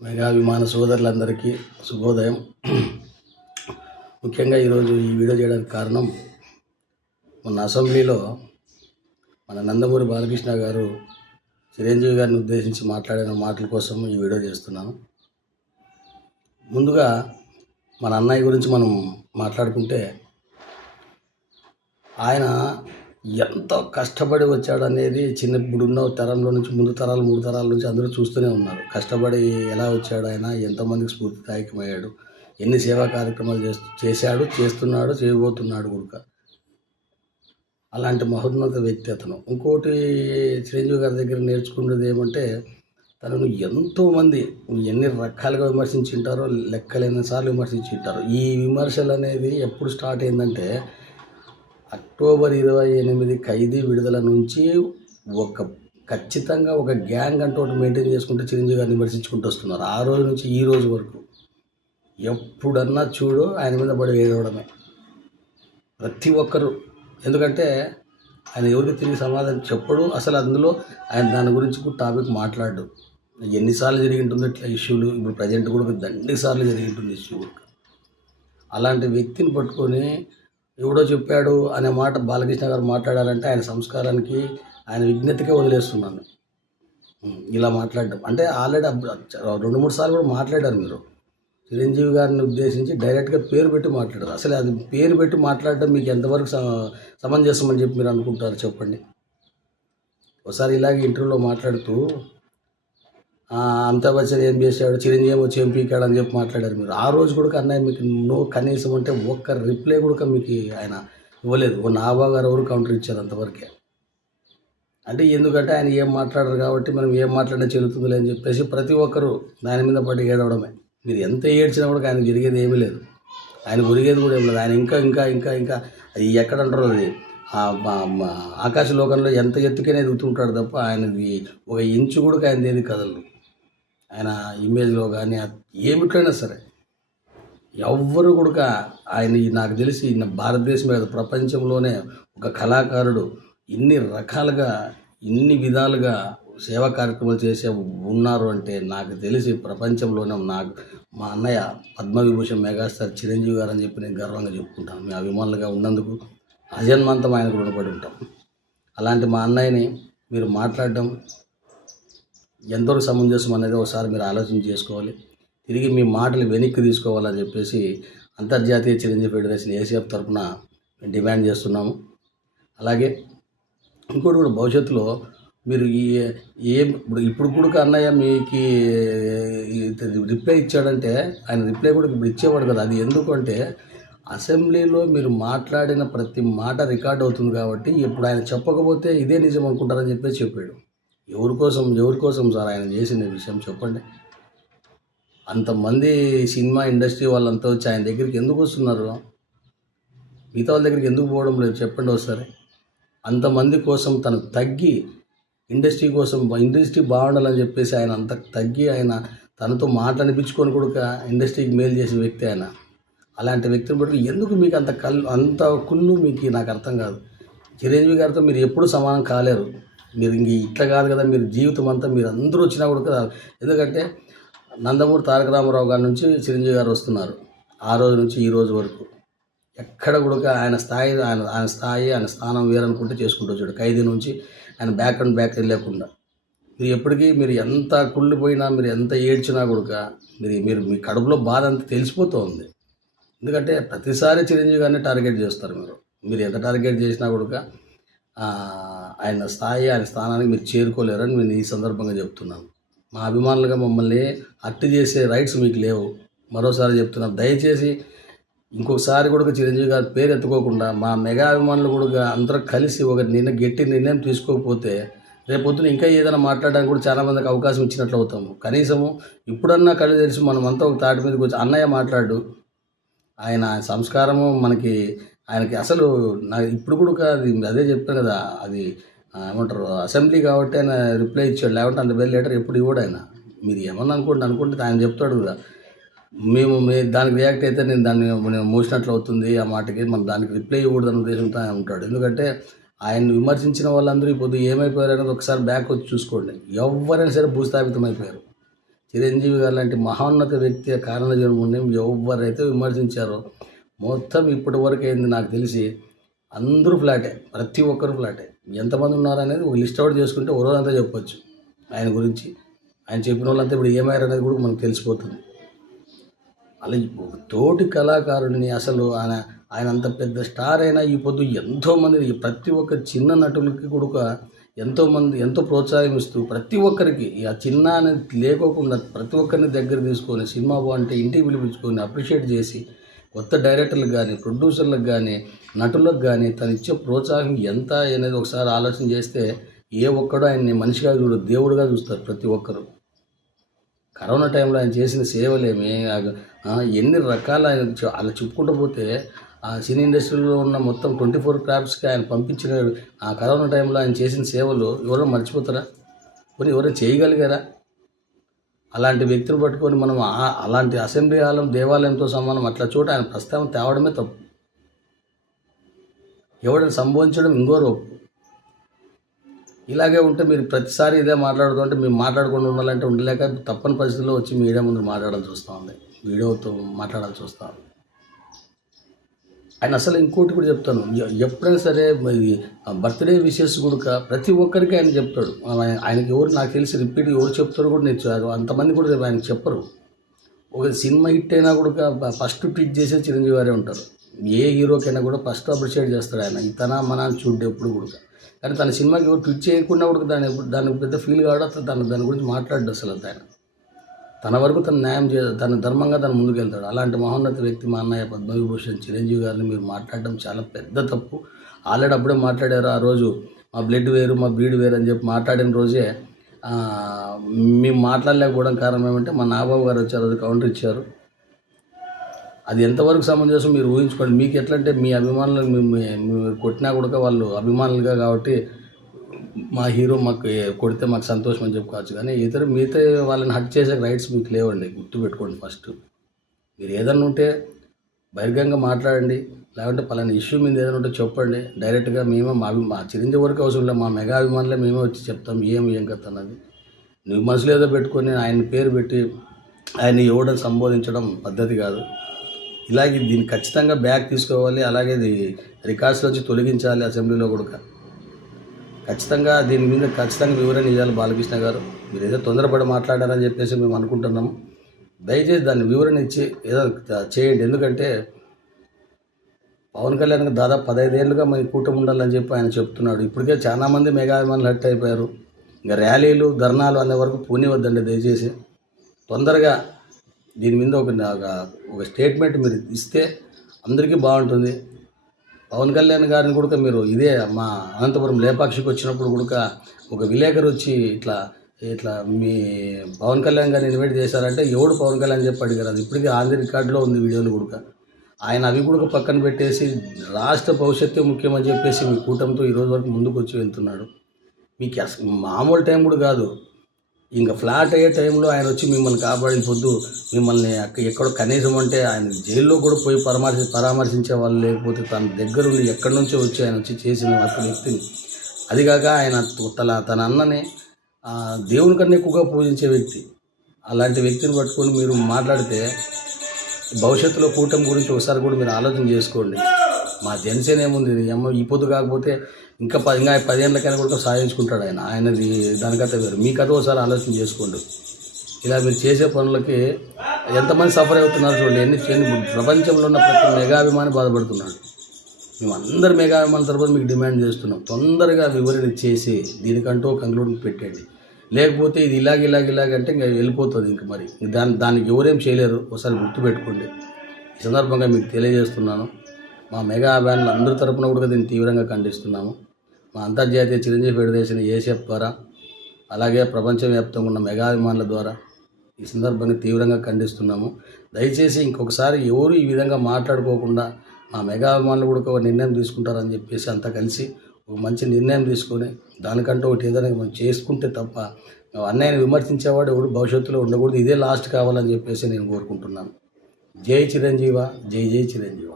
మెగాభిమాన సోదరులందరికీ శుభోదయం. ముఖ్యంగా ఈరోజు ఈ వీడియో చేయడానికి కారణం మొన్న అసెంబ్లీలో మన నందమూరి బాలకృష్ణ గారు చిరంజీవి గారిని ఉద్దేశించి మాట్లాడిన మాటల కోసం ఈ వీడియో చేస్తున్నాను. ముందుగా మన అన్నయ్య గురించి మనం మాట్లాడుకుంటే ఆయన ఎంతో కష్టపడి వచ్చాడనేది చిన్న ఇప్పుడున్న తరంలో నుంచి ముందు తరాలు మూడు తరాల నుంచి అందరూ చూస్తూనే ఉన్నారు. కష్టపడి ఎలా వచ్చాడు ఆయన? ఎంతమందికి స్ఫూర్తిదాయకమయ్యాడు? ఎన్ని సేవా కార్యక్రమాలు చేస్తూ చేశాడు చేస్తున్నాడు చేయబోతున్నాడు కూడా అలాంటి మహోన్నత వ్యక్తి అతను. ఇంకోటి చిరంజీవి గారి దగ్గర నేర్చుకున్నది ఏమంటే తనను ఎంతోమంది ఎన్ని రకాలుగా విమర్శించి ఉంటారో లెక్కలేని సార్లు విమర్శించి ఉంటారు. ఈ విమర్శలు అనేది ఎప్పుడు స్టార్ట్ అయిందంటే అక్టోబర్ ఇరవై ఎనిమిది ఖైదీ విడుదల నుంచి ఒక ఖచ్చితంగా ఒక గ్యాంగ్ అంటూ ఒకటి మెయింటైన్ చేసుకుంటూ చిరంజీవి గారిని విమర్శించుకుంటూ వస్తున్నారు. ఆ రోజు నుంచి ఈ రోజు వరకు. ఎప్పుడన్నా చూడు ఆయన మీద పడి వేయడమే ప్రతి ఒక్కరు. ఎందుకంటే ఆయన ఎవరికి తిరిగి సమాధానం చెప్పడు. అసలు అందులో ఆయన దాని గురించి కూడా టాపిక్ మాట్లాడు ఎన్నిసార్లు జరిగి ఉంటుంది ఇట్లా ఇష్యూలు. ఇప్పుడు ప్రజెంట్ కూడా దండి సార్లు జరిగి ఉంటుంది ఇష్యూ అలాంటి వ్యక్తిని పట్టుకొని ఎవడో చెప్పాడు అనే మాట బాలకృష్ణ గారు మాట్లాడాలంటే ఆయన సంస్కారానికి ఆయన విజ్ఞతకే వదిలేస్తున్నాను. ఇలా మాట్లాడడం. అంటే ఆల్రెడీ రెండు మూడు సార్లు కూడా మాట్లాడారు మీరు. చిరంజీవి గారిని ఉద్దేశించి డైరెక్ట్గా పేరు పెట్టి మాట్లాడారు. అసలు అది పేరు పెట్టి మాట్లాడడం మీకు ఎంతవరకు సమంజసం అని చెప్పి మీరు అనుకుంటారు చెప్పండి. ఒకసారి ఇలాగే ఇంటర్వ్యూలో మాట్లాడుతూ అమితాబ్ బచ్చన్ ఏం చేశాడు చిరంజీవి వచ్చి ఏం పీకాడు అని చెప్పి మాట్లాడారు మీరు. ఆ రోజు కూడా అన్నయ్య మీకు నో కనీసం అంటే ఒక్క రిప్లై కూడా మీకు ఆయన ఇవ్వలేదు. ఓ నాబా గారు ఎవరు కౌంటర్ ఇచ్చారు అంతవరకే. అంటే ఎందుకంటే ఆయన ఏం మాట్లాడరు కాబట్టి మనం ఏం మాట్లాడినా చెల్లుతుందిలే అని చెప్పేసి ప్రతి ఒక్కరు దాని మీద పడి ఏడవడమే. మీరు ఎంత ఏడ్చినా కూడా ఆయన జరిగేది ఏమీ లేదు. ఆయన ఉరిగేది కూడా ఏం లేదు. ఆయన ఇంకా ఇంకా ఇంకా ఇంకా అది ఎక్కడ అంటారు అది? ఆ మా- ఆకాశ లోకంలో ఎంత ఎత్తుకైనా ఎదుగుతుంటాడు తప్ప ఆయనది ఒక ఇంచు కూడా ఆయన దేని కదలు ఆయన ఇమేజ్లో కానీ ఏమిటైనా సరే ఎవ్వరు కూడా ఆయన నాకు తెలిసి ఈయన భారతదేశం మీద ప్రపంచంలోనే ఒక కళాకారుడు. ఇన్ని రకాలుగా ఇన్ని విధాలుగా సేవా కార్యక్రమాలు చేసే ఉన్నారు అంటే నాకు తెలిసి ప్రపంచంలోనే నాకు మా అన్నయ్య పద్మవిభూషణ్ మెగాస్టార్ చిరంజీవి గారు అని చెప్పి నేను గర్వంగా చెప్పుకుంటాను. మేము అభిమానులుగా ఉన్నందుకు అజన్మంతం ఆయనకు రుణపడి ఉంటాం. అలాంటి మా అన్నయ్యని మీరు మాట్లాడడం ఎంతవరకు సమంజసం అనేది ఒకసారి మీరు ఆలోచన చేసుకోవాలి. తిరిగి మీ మాటలు వెనక్కి తీసుకోవాలని చెప్పేసి అంతర్జాతీయ చిరంజీవి ఫెడరేషన్ ఏసీఎఫ్ తరఫున మేము డిమాండ్ చేస్తున్నాము. అలాగే ఇంకోటి కూడా భవిష్యత్తులో మీరు ఈ ఏ ఇప్పుడు ఇప్పుడు కూడా అన్నయ్య మీకు రిప్లై ఇచ్చాడంటే ఆయన రిప్లై కూడా ఇప్పుడు ఇచ్చేవాడు కదా. అది ఎందుకంటే అసెంబ్లీలో మీరు మాట్లాడిన ప్రతి మాట రికార్డ్ అవుతుంది కాబట్టి ఇప్పుడు ఆయన చెప్పకపోతే ఇదే నిజం అనుకుంటారని చెప్పేసి చెప్పాడు. ఎవరి కోసం ఎవరి కోసం సార్ ఆయన చేసిన విషయం చెప్పండి. అంతమంది సినిమా ఇండస్ట్రీ వాళ్ళంతా వచ్చి ఆయన దగ్గరికి ఎందుకు వస్తున్నారు? మిగతా వాళ్ళ దగ్గరికి ఎందుకు పోవడం లేదు? చెప్పండి ఒకసారి. అంతమంది కోసం తను తగ్గి ఇండస్ట్రీ కోసం ఇండస్ట్రీ బాగుండాలని చెప్పేసి ఆయన అంత తగ్గి ఆయన తనతో మాట్లాడిపించుకొని కూడా ఇండస్ట్రీకి మేలు చేసిన వ్యక్తి ఆయన. అలాంటి వ్యక్తిని బట్టి ఎందుకు మీకు అంత కల్ అంత కుళ్ళు మీకు నాకు అర్థం కాదు. చిరంజీవి గారితో మీరు ఎప్పుడు సమానం కాలేరు. మీరు ఇంక ఇట్లా కాదు కదా మీరు జీవితం అంతా మీరు అందరూ వచ్చినా కూడా కదా ఎందుకంటే నందమూరి తారక రామారావు గారి నుంచి చిరంజీవి గారు వస్తున్నారు ఆ రోజు నుంచి ఈ రోజు వరకు. ఎక్కడ కూడా ఆయన స్థాయి ఆయన ఆయన స్థాయి ఆయన స్థానం వేరనుకుంటే చేసుకుంటూ వచ్చాడు. ఖైదీ నుంచి ఆయన బ్యాక్ అండ్ బ్యాక్ లేకుండా మీరు ఎప్పటికీ మీరు ఎంత కుళ్ళిపోయినా మీరు ఎంత ఏడ్చినా కూడా మీరు మీరు మీ కడుపులో బాధ అంత తెలిసిపోతూ ఉంది ఎందుకంటే ప్రతిసారి చిరంజీవి గారిని టార్గెట్ చేస్తారు మీరు. మీరు ఎంత టార్గెట్ చేసినా కూడా ఆయన స్థాయి ఆయన స్థానానికి మీరు చేరుకోలేరని నేను ఈ సందర్భంగా చెప్తున్నాను. మా అభిమానులుగా మమ్మల్ని హత్య చేసే రైట్స్ మీకు లేవు. మరోసారి చెప్తున్నాను. దయచేసి ఇంకొకసారి కూడా చిరంజీవి గారి పేరు ఎత్తుకోకుండా మా మెగా అభిమానులు కూడా అందరూ కలిసి ఒక నిన్న గట్టి నిర్ణయం తీసుకోకపోతే రేపొద్దున ఇంకా ఏదైనా మాట్లాడడానికి కూడా చాలామందికి అవకాశం ఇచ్చినట్లు అవుతాము. కనీసము ఇప్పుడన్నా కళ్ళు తెలిసి మనం అంతా ఒక తాటి మీదకి వచ్చి అన్నయ్య మాట్లాడు. ఆయన సంస్కారము మనకి ఆయనకి అసలు నా ఇప్పుడు కూడా అది అదే చెప్పాను కదా అది ఏమంటారు అసెంబ్లీ కాబట్టి ఆయన రిప్లై ఇచ్చాడు. లేకుంటే అంత పెద్ద లెటర్ ఎప్పుడు ఇవ్వడు ఆయన. మీరు ఏమన్నా అనుకోండి అనుకుంటే ఆయన చెప్తాడు కదా మేము మీ దానికి రియాక్ట్ అయితే నేను దాన్ని నేను మూసినట్లు అవుతుంది. ఆ మాటకి మనం దానికి రిప్లై ఇవ్వకూడదు అనే ఉద్దేశంతో ఆయన ఉంటాడు. ఎందుకంటే ఆయన్ని విమర్శించిన వాళ్ళందరూ ఇప్పుడు ఏమైపోయారు అనేది ఒకసారి బ్యాక్ వచ్చి చూసుకోండి. ఎవరైనా సరే భూస్థాపితం అయిపోయారు. చిరంజీవి గారు లాంటి మహోన్నత వ్యక్తి కారణ జన్మని ఎవరైతే విమర్శించారో మొత్తం ఇప్పటి వరకు అయింది నాకు తెలిసి అందరూ ఫ్లాటే ప్రతి ఒక్కరు ఫ్లాటే ఎంతమంది ఉన్నారనేది ఒక లిస్ట్ అవుట్ చేసుకుంటే ఓ రోజంతా చెప్పొచ్చు ఆయన గురించి. ఆయన చెప్పిన వాళ్ళంతా ఇప్పుడు ఏమయ్యారు అనేది కూడా మనకు తెలిసిపోతుంది. అలా తోటి కళాకారుడిని అసలు ఆయన ఆయన అంత పెద్ద స్టార్ అయినా ఈ పొద్దు ఎంతోమంది ప్రతి ఒక్క చిన్న నటులకి కూడా ఎంతోమంది ఎంతో ప్రోత్సాహం ఇస్తూ ప్రతి ఒక్కరికి ఆ చిన్న అనేది లేకోకుండా ప్రతి ఒక్కరిని దగ్గర తీసుకొని సినిమా బాగుంటే ఇంటికి పిలిపించుకొని అప్రిషియేట్ చేసి కొత్త డైరెక్టర్లకు కానీ ప్రొడ్యూసర్లకు కానీ నటులకు కానీ తను ఇచ్చే ప్రోత్సాహం ఎంత అనేది ఒకసారి ఆలోచన చేస్తే ఏ ఒక్కడో ఆయన్ని మనిషిగా చూడు దేవుడుగా చూస్తారు ప్రతి ఒక్కరు. కరోనా టైంలో ఆయన చేసిన సేవలేమి ఎన్ని రకాల ఆయన అలా చెప్పుకుంటూ పోతే ఆ సినీ ఇండస్ట్రీలో ఉన్న మొత్తం ట్వంటీ ఫోర్ క్రాఫ్ట్స్కి ఆయన పంపించిన ఆ కరోనా టైంలో ఆయన చేసిన సేవలు ఎవరో మర్చిపోతారా? కొన్ని ఎవరైనా చేయగలిగారా? అలాంటి వ్యక్తిని పట్టుకొని మనం అలాంటి అసెంబ్లీ హాలం దేవాలయంతో సమానం అట్లా చూడ ఆయన ప్రస్తావన తేవడమే తప్పు. ఎవడని సంబోధించడం ఇంకో రూపు. ఇలాగే ఉంటే మీరు ప్రతిసారి ఇదే మాట్లాడుతుంటే మేము మాట్లాడకుండా ఉండాలంటే ఉండలేక తప్పని పరిస్థితుల్లో వచ్చి మీడియా ముందు మాట్లాడాల్సి వస్తుంది వీడియోతో మాట్లాడాల్సి వస్తుంది ఉంది. ఆయన అసలు ఇంకోటి కూడా చెప్తాను. ఎప్పుడైనా సరే బర్త్డే విషెస్ కూడా ప్రతి ఒక్కరికి ఆయన చెప్తాడు. ఆయనకి ఎవరు నాకు తెలిసి రిపీట్ ఎవరు చెప్తారు కూడా నేను అంతమంది కూడా ఆయన చెప్పరు. ఒక సినిమా హిట్ అయినా కూడా ఫస్ట్ ట్వీట్ చేసే చిరంజీవి గారే ఉంటారు. ఏ హీరోకైనా కూడా ఫస్ట్ అప్రిషియేట్ చేస్తాడు ఆయన. ఇతన మన చూడ్డు ఎప్పుడు కూడా. కానీ తన సినిమాకి ఎవరు ట్వీట్ చేయకుండా కూడా దాని దానికి పెద్ద ఫీల్ కావడం అసలు దాని గురించి మాట్లాడడు అసలు ఆయన తన వరకు తను న్యాయం చే తన ధర్మంగా తను ముందుకెళ్తాడు. అలాంటి మహోన్నత వ్యక్తి మా అన్నయ్య పద్మవిభూషణ్ చిరంజీవి గారిని మీరు మాట్లాడడం చాలా పెద్ద తప్పు. ఆల్రెడీ అప్పుడే మాట్లాడారు ఆ రోజు మా బ్లడ్ వేరు మా బ్రీడ్ వేరు అని చెప్పి మాట్లాడిన రోజే మేము మాట్లాడలేకపోవడం కారణం ఏమంటే మా నాబాబు గారు వచ్చారు అది కౌంటర్ ఇచ్చారు. అది ఎంతవరకు సమంజసం మీరు ఊహించుకోండి. మీకు ఎట్లా అంటే మీ అభిమానులు మీరు కొట్టినా కూడా వాళ్ళు అభిమానులుగా కాబట్టి మా హీరో మాకు కొడితే మాకు సంతోషం అని చెప్పుకోవచ్చు కానీ ఇతర మిగతా వాళ్ళని హట్ చేసే రైట్స్ మీకు లేవండి గుర్తుపెట్టుకోండి ఫస్ట్ మీరు ఏదన్నా ఉంటే బహిర్గంగా మాట్లాడండి లేకుంటే పలానా ఇష్యూ మీద ఏదైనా ఉంటే చెప్పండి. డైరెక్ట్గా మేమే మా మా చిరంజీవి వరకు అవసరం లేదు మా మెగా అభిమానులే మేమే వచ్చి చెప్తాం ఏం ఏం కథ అన్నది. నువ్వు మనసులో ఏదో పెట్టుకొని ఆయన పేరు పెట్టి ఆయన ఇవ్వడం సంబోధించడం పద్ధతి కాదు. ఇలాగే దీన్ని ఖచ్చితంగా బ్యాక్ తీసుకోవాలి అలాగే ఇది రికార్డ్స్లోంచి తొలగించాలి అసెంబ్లీలో కూడా. ఖచ్చితంగా దీని మీద ఖచ్చితంగా వివరణ ఇవ్వాలి బాలకృష్ణ గారు. మీరు ఏదో తొందరపడి మాట్లాడారని చెప్పేసి మేము అనుకుంటున్నాము. దయచేసి దాన్ని వివరణ ఇచ్చి ఏదో చేయండి. ఎందుకంటే పవన్ కళ్యాణ్ దాదాపు పదహైదేళ్ళుగా మన కూటమి ఉండాలని చెప్పి ఆయన చెప్తున్నాడు. ఇప్పటికే చాలా మంది హట్ అయిపోయారు. ఇంకా ర్యాలీలు ధర్నాలు అనే వరకు పోనివద్దండి దయచేసి. తొందరగా దీని మీద ఒక- ఒక స్టేట్మెంట్ మీరు ఇస్తే అందరికీ బాగుంటుంది. పవన్ కళ్యాణ్ గారిని కూడా మీరు ఇదే మా అనంతపురం లేపాక్షికి వచ్చినప్పుడు కూడా ఒక విలేకరు వచ్చి ఇట్లా ఇట్లా మీ పవన్ కళ్యాణ్ గారిని ఇన్వైట్ చేశారంటే ఎవడు పవన్ కళ్యాణ్ చెప్పి అడిగారు? అది ఇప్పటికీ ఆంధ్ర రికార్డులో ఉంది వీడియోలు కూడా. ఆయన అవి కూడా పక్కన పెట్టేసి రాష్ట్ర భవిష్యత్తు ముఖ్యమని చెప్పేసి మీ కూటమితో ఈ రోజు వరకు ముందుకు వచ్చి వెళ్తున్నాడు. మీకు అసలు మామూలు టైం కూడా కాదు. ఇంకా ఫ్లాట్ అయ్యే టైంలో ఆయన వచ్చి మిమ్మల్ని కాపాడిన పొద్దు మిమ్మల్ని ఎక్కడ ఎక్కడో కనీసం అంటే ఆయన జైల్లో కూడా పోయి పరామర్శి పరామర్శించే వాళ్ళు లేకపోతే తన దగ్గరుండి ఎక్కడి నుంచో వచ్చి ఆయన వచ్చి చేసిన ఒక వ్యక్తిని అదిగాక ఆయన తన తన అన్నని దేవుని కన్నా ఎక్కువగా పూజించే వ్యక్తి. అలాంటి వ్యక్తిని పట్టుకొని మీరు మాట్లాడితే భవిష్యత్తులో కూటమి గురించి ఒకసారి కూడా మీరు ఆలోచన చేసుకోండి. మా జనసేన ఏముంది? ఇది ఏమో ఈ పొద్దు కాకపోతే ఇంకా పది ఇంకా పదేళ్ళకైనా కూడా సాధించుకుంటాడు ఆయన. ఆయనది దానికైతే వేరు. మీ కథ ఒకసారి ఆలోచన చేసుకోండి. ఇలా మీరు చేసే పనులకి ఎంతమంది సఫర్ అవుతున్నారు చూడండి. ఎన్ని ప్రపంచంలో ఉన్న ప్రతి మెగాభిమాని బాధపడుతున్నాడు. మేము అందరు మెగాభిమాని తరపున మీకు డిమాండ్ చేస్తున్నాం. తొందరగా వివరణ చేసి దీనికంటూ కంక్లూడ్ పెట్టండి. లేకపోతే ఇది ఇలాగ ఇలాగ ఇలాగ అంటే ఇంకా వెళ్ళిపోతుంది ఇంక మరి. దాని దానికి ఎవరేం చేయలేరు. ఒకసారి గుర్తుపెట్టుకోండి. ఈ సందర్భంగా మీకు తెలియజేస్తున్నాను. మా మెగా అభిమానులు అందరి తరపున కూడా దీన్ని తీవ్రంగా ఖండిస్తున్నాము. మా అంతర్జాతీయ చిరంజీవి ఫెడరేషన్ ఏసీఎఫ్ ద్వారా అలాగే ప్రపంచవ్యాప్తంగా ఉన్న మెగా అభిమానుల ద్వారా ఈ సందర్భంగా తీవ్రంగా ఖండిస్తున్నాము. దయచేసి ఇంకొకసారి ఎవరు ఈ విధంగా మాట్లాడుకోకుండా మా మెగా అభిమానులు కూడా ఒక నిర్ణయం తీసుకుంటారని చెప్పేసి అంతా కలిసి ఒక మంచి నిర్ణయం తీసుకొని దానికంటూ ఒకటి ఏదైనా మనం చేసుకుంటే తప్ప అన్నయ్యని విమర్శించేవాడు ఎవరు భవిష్యత్తులో ఉండకూడదు. ఇదే లాస్ట్ కావాలని చెప్పేసి నేను కోరుకుంటున్నాను. జై చిరంజీవ జై జై చిరంజీవ.